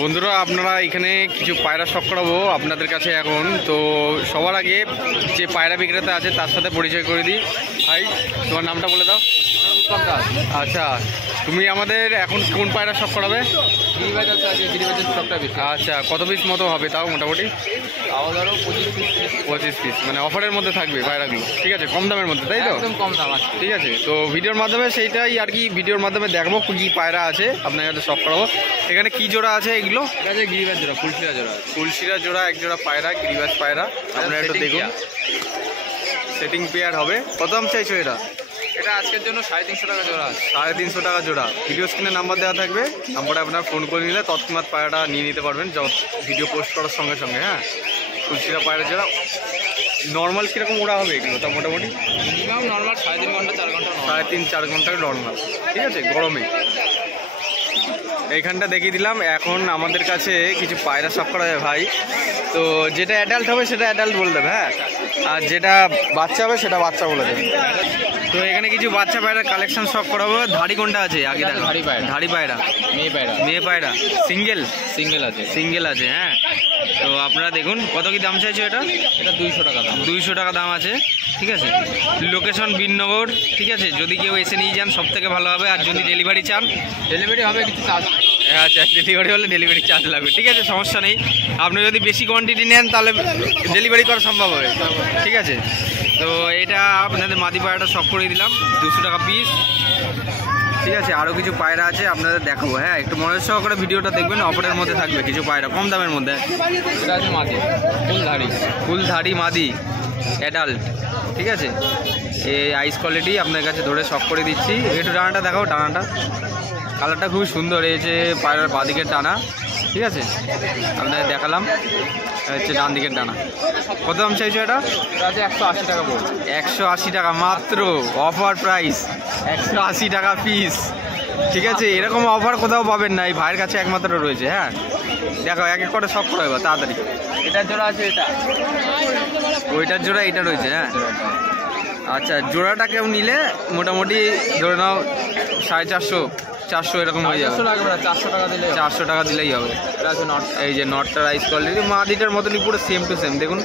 বন্ধুরা আপনারা এখানে কিছু পায়রা শখ করাবো আপনাদের কাছে এখন। তো সবার আগে যে পায়রা বিক্রেতা আছে তার সাথে পরিচয় করে দিই। ভাই তোমার নামটা বলে দাও। আচ্ছা, তুমি আমাদের এখন কোন পায়রা শখ করাবে? আচ্ছা, কত পিস মতো হবে তাও মোটামুটি? 25 পিস, মানে অফারের মধ্যে থাকবে পায়রাগুলো, ঠিক আছে, কম দামের মধ্যে, তাই তো? একদম কম দাম আছে, ঠিক আছে। তো ভিডিওর মাধ্যমে সেইটাই আর কি, ভিডিওর মাধ্যমে দেখবো কী পায়রা আছে আপনার কাছে শখ করাবো। এখানে কি জোড়া আছে এগুলো? গিরিবাজ জোড়া, ফুলশিরা জোড়া। ফুলশিরা জোড়া এক জোড়া পায়রা, গিরিবাজ পায়রা। আপনারা একটু দেখুন, সেটিং পেয়ার হবে। কত দাম চাইছো এটা? এটা আজকের জন্য 350 টাকা জোড়া। 350 টাকা জোড়া। ভিডিও স্ক্রিনে নাম্বার দেওয়া থাকবে, নাম্বারে আপনার ফোন করে নিলে তৎক্ষণাৎ পায়রাটা নিয়ে নিতে পারবেন ভিডিও পোস্ট করার সঙ্গে সঙ্গে। হ্যাঁ, ফুলশিরা পায়রা জোড়া। নর্মাল কীরকম ওড়া হবে এগুলো? তা মোটামুটি মিনিমাম নর্মাল 3.5 ঘন্টা 4 ঘন্টা, 3.5-4 ঘন্টা নর্মাল, ঠিক আছে, গরমে। এইখানটা দেখিয়ে দিলাম। এখন আমাদের কাছে কিছু পায়রা শখ করা যায় ভাই। তো যেটা অ্যাডাল্ট হবে সেটা অ্যাডাল্ট বলে দেবে, হ্যাঁ, আর যেটা বাচ্চা হবে সেটা বাচ্চা বলে দেবে। তো এখানে কিছু বাচ্চা পায়রা কালেকশন শখ করাবো। ধাড়ি কোনটা আছে আগে? ধাড়ি পায়রা, মেয়ে পায়রা, সিঙ্গেল আছে। হ্যাঁ, তো আপনারা দেখুন কত কি দাম চাইছো এটা? 200 টাকা দাম। 200 টাকা দাম আছে, ঠিক আছে। লোকেশন বিননগর, ঠিক আছে। যদি কেউ এসে নিয়ে যান সব থেকে ভালো হবে। আর যদি ডেলিভারি চান, ডেলিভারি হবে কিছু চার্জ। আচ্ছা, ডেলিভারি হলে ডেলিভারি চার্জ লাগবে, ঠিক আছে, সমস্যা নেই। আপনি যদি বেশি কোয়ান্টিটি নেন তাহলে ডেলিভারি করা সম্ভব হবে, ঠিক আছে। তো এটা আপনাদের মাদি পায়রাটা শখ করে দিলাম, 200 টাকা পিস, ঠিক আছে। আরও কিছু পায়রা আছে আপনাদের দেখাবো। হ্যাঁ, একটু মনোযোগ সহকারে ভিডিওটা দেখবেন, অফারের মধ্যে থাকবে কিছু পায়রা কম দামের মধ্যে। এটা আছে মাদি, ফুলধাড়ি মাদি অ্যাডাল্ট, ঠিক আছে। এই আইস কোয়ালিটি আপনার কাছে ধরে শখ করে দিচ্ছি। একটু ডানাটা দেখাও, ডানাটা কালারটা খুবই সুন্দর। এই যে পায়রার বাঁদিকের ডানা, ঠিক আছে, আপনাদের দেখালাম। হচ্ছে ডান দিকের ডানা। কত দাম চাইছো এটা? 180 টাকা পড়বে। 180 টাকা মাত্র, অফার প্রাইস, 180 টাকা পিস, ঠিক আছে। এরকম অফার কোথাও পাবেন না, এই ভাইয়ের কাছে একমাত্র রয়েছে। হ্যাঁ, দেখো এক এক করে শখ করে এবার তাড়াতাড়ি। এটার জোড়া আছে, এটা ওইটার জোড়া এটা রয়েছে। হ্যাঁ, আচ্ছা, জোড়াটা কেউ নিলে মোটামুটি ধরে নাও 450-400 এরকম হয়ে যাবে। 400 টাকা দিলে, 400 টাকা দিলেই হবে। এই যে নটটা রাইস কোয়ালিটি, মাদিটার মতনই পুরো সেম টু সেম, দেখুন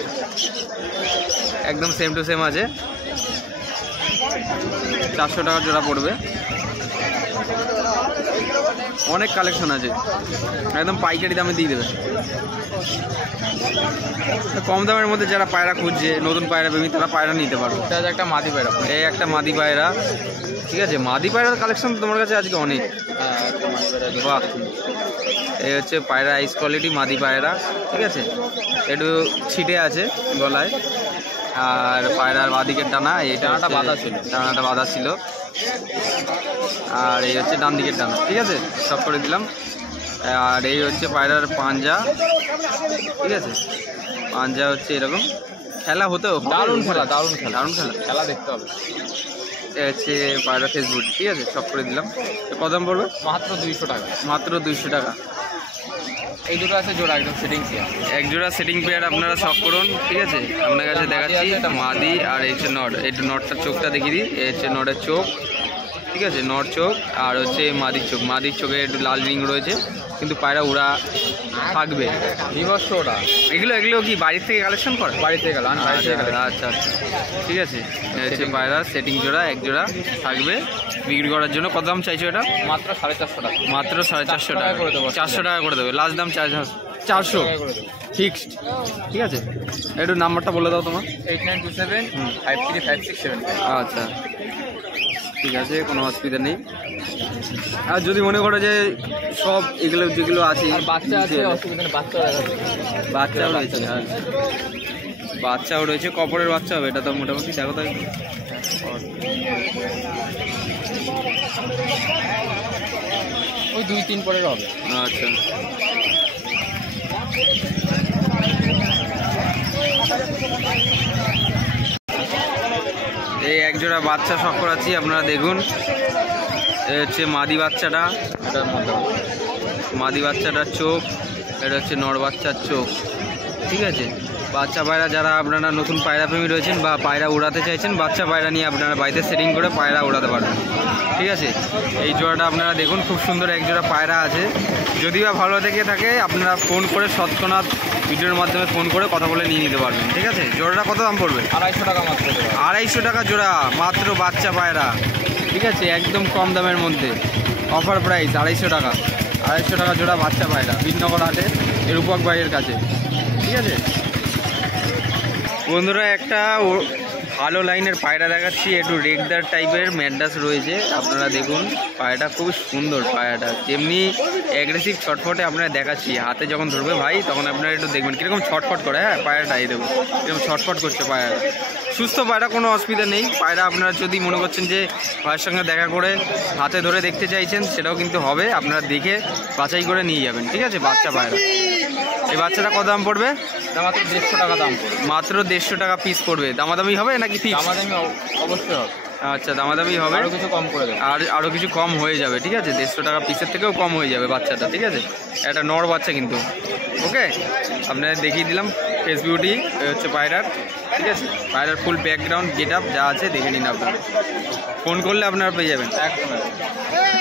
একদম সেম টু সেম আছে। 400 টাকা জোড়া পড়বে। অনেক কালেকশন আছে, একদম পাইকারি দামে দিয়ে দেবে। কম দামের মধ্যে যারা পায়রা খুঁজছে, নতুন পায়রা প্রেমী, তারা পায়রা নিতে পারবে। এটা একটা মাদি পায়রা, এই একটা মাদি পায়রা, ঠিক আছে। মাদি পায়রার কালেকশন তোমার কাছে আজকে অনেক। বাহ, এই হচ্ছে পায়রা আইস কোয়ালিটি মাদি পায়রা, ঠিক আছে। একটু ছিটে আছে গলায়, আর পায়রার বাঁদিকের টানা, এই টানাটা বাঁধা ছিল, আর এই হচ্ছে ডান দিকের টানা, ঠিক আছে, সব করে দিলাম। আর এই হচ্ছে পায়রার পাঞ্জা, ঠিক আছে। পাঞ্জা হচ্ছে এরকম। খেলা হতেও দারুণ খেলা খেলা দেখতে হবে। এটা হচ্ছে পায়রা ফেসবুক, ঠিক আছে, সব করে দিলাম। কত দাম পড়বে? মাত্র 200 টাকা। মাত্র 200 টাকা। এই দুটো আছে জোড়া, একদম সেটিং পেয়ার, এক জোড়া সেটিং পেয়ার আপনারা শখ করুন, ঠিক আছে। আপনার কাছে দেখাচ্ছি মাদি, আর এই হচ্ছে নট। এই নটটার চোখটা দেখিয়ে দিই। এই হচ্ছে নটের চোখ, ঠিক আছে, নট চোখ। আর হচ্ছে মাদির চোখে একটু লাল রিং রয়েছে, কিন্তু পায়রা উড়া থাকবে, বিভৎস ওটা। এগুলো কি বাড়ির থেকে কালেকশন করে? বাড়ি থেকে গেল। আচ্ছা, ঠিক আছে। হচ্ছে পায়রা সেটিং জোড়া, এক জোড়া থাকবে বিক্রি করার জন্য। কত দাম চাইছো এটা? মাত্র 450 টাকা। মাত্র 450 টাকা করে দেবো। 400 টাকা করে দেবে, লাস্ট দাম 400 ফিক্সড, ঠিক আছে। একটু নাম্বারটা বলে দাও তোমার। 8927535675। আচ্ছা, ঠিক আছে, কোনো অসুবিধা নেই। আর যদি মনে করো যে সব এগুলো যেগুলো আছে, বাচ্চা আছে, অসুবিধা নেই, বাচ্চাও রয়েছে। আচ্ছা, বাচ্চাও রয়েছে, কপরের বাচ্চা হবে এটা তো মোটামুটি, দেখো তাই। ওই 2-3 পরের হবে। আচ্ছা, এই এক জোড়া বাচ্চা শখ করাচ্ছি, আপনারা দেখুন। এ হচ্ছে মাদি বাচ্চাটা, মাদি বাচ্চাটার চোখ, এটা হচ্ছে নর বাচ্চার চোখ, ঠিক আছে। বাচ্চা পায়রা যারা আপনারা নতুন পায়রা প্রেমী রয়েছেন বা পায়রা উড়াতে চাইছেন, বাচ্চা পায়রা নিয়ে আপনারা বাড়িতে সেটিং করে পায়রা উড়াতে পারবেন, ঠিক আছে। এই জোড়াটা আপনারা দেখুন, খুব সুন্দর এক জোড়া পায়রা আছে, যদি বা ভালো দেখে থাকে আপনারা ফোন করে তৎক্ষণাৎ ভিডিওর মাধ্যমে ফোন করে কথা বলে নিয়ে নিতে পারবেন। ঠিক আছে, জোড়াটা কত দাম পড়বে? 250 টাকা মাত্র। 250 টাকা জোড়া মাত্র বাচ্চা পায়রা। ঠিক আছে, একদম কম দামের মধ্যে অফার প্রাইস 250 টাকা। 250 টাকা জোড়া বাচ্চা পায়রা বিননগর হাটে রূপক ভাইয়ের কাছে। ঠিক আছে বন্ধুরা, একটা ভালো লাইনের পায়রা দেখাচ্ছি, একটু রেগদার টাইপের ম্যাড্রাস রয়েছে। আপনারা দেখুন পায়রাটা খুব সুন্দর। পায়রাটা যেমনি অ্যাগ্রেসিভ ছটফটে আপনারা দেখাচ্ছি, হাতে যখন ধরবে ভাই তখন আপনারা একটু দেখবেন কীরকম ছটফট করে। হ্যাঁ পায়রাটা এই দেখুন এরকম ছটফট করছে পায়রাটা। সুস্থ পায়রা, কোনো অসুবিধা নেই। পায়রা আপনারা যদি মনে করছেন যে ভাইয়ের সঙ্গে দেখা করে হাতে ধরে দেখতে চাইছেন সেটাও কিন্তু হবে, আপনারা দেখে বাছাই করে নিয়ে যাবেন। ঠিক আছে, বাচ্চা পায়রা। এই বাচ্চাটা কত দাম পড়বে? মাত্র 150 টাকা দাম পড়বে। মাত্র 150 টাকা পিস পড়বে। দামাদামি হবে নাকি ফিক্স? দামাদামি অবশ্যই হবে। আচ্ছা, দামাদামি হবে, আরও কিছু কম করে দেবে। আরও কিছু কম হয়ে যাবে। ঠিক আছে, 150 টাকা পিসের থেকেও কম হয়ে যাবে বাচ্চাটা। ঠিক আছে, একটা নর বাচ্চা কিন্তু। ওকে, আপনাদের দেখিয়ে দিলাম ফেস বিউটি হচ্ছে পায়রার। ঠিক আছে, পায়রার ফুল ব্যাকগ্রাউন্ড গেট আপ যা আছে দেখে নিন আপনারা। ফোন করলে আপনারা পেয়ে যাবেন।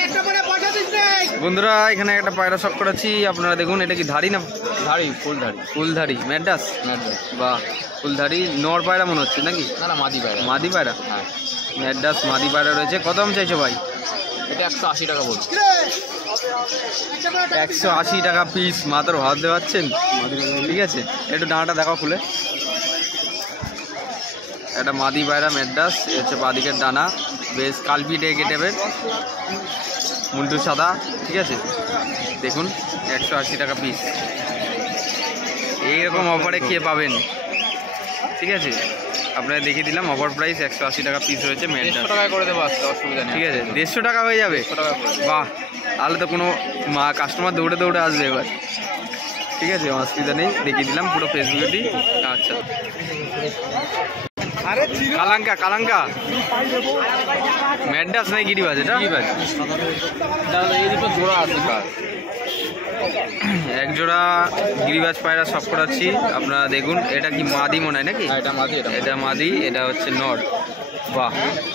একদম বন্ধুরা, এখানে একটা পায়রা শখ করাচ্ছি, আপনারা দেখুন। এটা কি ধাড়ি না? ধাড়ি, ফুলধাড়ি। ফুলধাড়ি ম্যাড্রাস? বা ফুলধাড়ি নর পায়রা মনে হচ্ছে নাকি? না, মাদি পায়রা। মাদি পায়রা? হ্যাঁ, ম্যাড্রাস মাদি পায়রা রয়েছে। কত দাম চাইছো ভাই? এটা 180 টাকা বলছি। 180 টাকা পিস মাত্র। ভাবতে পারছেন? ঠিক আছে, একটু ডানাটা দেখাও খুলে। একটা মাদি পায়রা ম্যাড্রাস, হচ্ছে বাদিকের ডানা, বেশ কালপিটে কেটেবের, মুন্ডু সাদা। ঠিক আছে, দেখুন 180 টাকা পিস। এইরকম অফারে কে পাবেন? ঠিক আছে, আপনারা দেখিয়ে দিলাম অফার প্রাইস 180 টাকা পিস রয়েছে ম্যাড্রাস। 150 টাকা করে দেবো, আসতে অসুবিধা নেই। ঠিক আছে, 150 টাকা হয়ে যাবে। 100 টাকা করে। বাহ, তাহলে তো কোনো কাস্টমার দৌড়ে দৌড়ে আসবে এবার। ঠিক আছে, অসুবিধা নেই, দেখিয়ে দিলাম পুরো ফেসবুকে। আচ্ছা, কালাঙ্কা কালাঙ্কা ম্যাড্রাস নাই গিরিবাজ? এটা এই দুটো জোড়া আছে কার? এক জোড়া গিরিবাজ পায়রা সব করাচ্ছি, আপনারা দেখুন। এটা কি মাদি মনে হয় নাকি? এটা মাদি। এটা মাদি, এটা হচ্ছে নর। বাহ,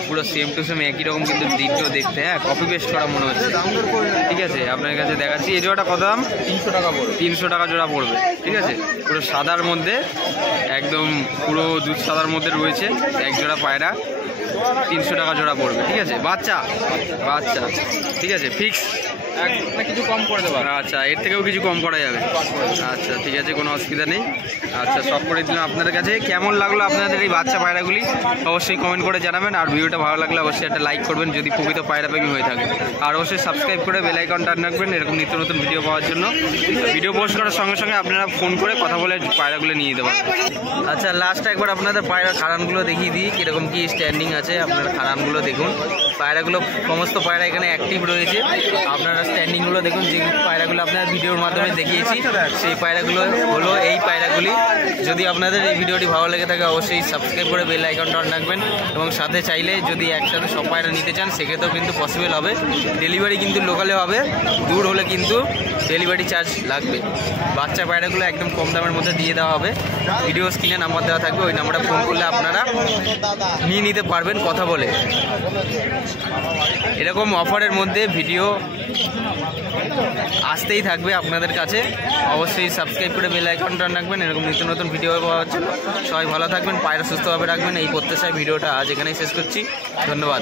পুরো সেম টু সেম একই রকম কিন্তু দিকটা দেখতে। হ্যাঁ, কপি পেস্ট করা মনে হচ্ছে। ঠিক আছে, আপনার কাছে দেখাচ্ছি। এই জোড়াটা কত দাম? 300 টাকা পড়বে। 300 টাকা জোড়া পড়বে। ঠিক আছে, পুরো সাদার মধ্যে, একদম পুরো দুধ সাদার মধ্যে রয়েছে এক জোড়া পায়রা। 300 টাকা জোড়া পড়বে। ঠিক আছে, বাচ্চা বাচ্চা। ঠিক আছে, ফিক্স কিছু কম করে দেবো। আচ্ছা, এর থেকেও কিছু কম করা যাবে। আচ্ছা, ঠিক আছে, কোনো অসুবিধা নেই। আচ্ছা, সব করে দিলাম আপনাদের কাছে। কেমন লাগলো আপনাদের এই বাচ্চা পায়রাগুলি অবশ্যই কমেন্ট করে জানাবেন। আর ভিডিওটা ভালো লাগলে অবশ্যই একটা লাইক করবেন যদি প্রকৃত পায়রা প্রেমী হয়ে থাকে। আর অবশ্যই সাবস্ক্রাইব করে বেল আইকনটা টান রাখবেন এরকম নিত্য নতুন ভিডিও পাওয়ার জন্য। ভিডিও পোস্ট করার সঙ্গে সঙ্গে আপনারা ফোন করে কথা বলে পায়রাগুলো নিয়ে যেতে পারেন। আচ্ছা, লাস্ট একবার আপনাদের পায়রার খারানগুলো দেখিয়ে দিই কীরকম কী স্ট্যান্ডিং আছে। আপনারা খারানগুলো দেখুন। পায়রাগুলো সমস্ত পায়রা এখানে অ্যাক্টিভ রয়েছে। আপনারা স্ট্যান্ডিংগুলো দেখুন। যে পায়রাগুলো আপনারা ভিডিওর মাধ্যমে দেখিয়েছি সেই পায়রাগুলো হলো এই পায়রাগুলি। যদি আপনাদের এই ভিডিওটি ভালো লেগে থাকে অবশ্যই সাবস্ক্রাইব করে বেল আইকনটা অন রাখবেন। এবং সাথে চাইলে যদি একসাথে সব পায়রা নিতে চান সেক্ষেত্রেও কিন্তু পসিবল হবে। ডেলিভারি কিন্তু লোকালে হবে, দূর হলে কিন্তু ডেলিভারি চার্জ লাগবে। বাচ্চা পায়রাগুলো একদম কম দামের মধ্যে দিয়ে দেওয়া হবে। ভিডিও স্ক্রিনে নাম্বার দেওয়া থাকবে, ওই নাম্বারে ফোন করলে আপনারা নিয়ে নিতে পারবেন কথা বলে। এরকম অফারের মধ্যে ভিডিও আসতেই থাকবে আপনাদের কাছে। অবশ্যই সাবস্ক্রাইব করে বেল আইকনটা রাখবেন এরকম নিত্য নতুন ভিডিও পাওয়ার জন্য। সবাই ভালো থাকবেন, পায়রা সুস্থভাবে রাখবেন, এই প্রত্যাশায় ভিডিওটা আজ এখানেই শেষ করছি। ধন্যবাদ।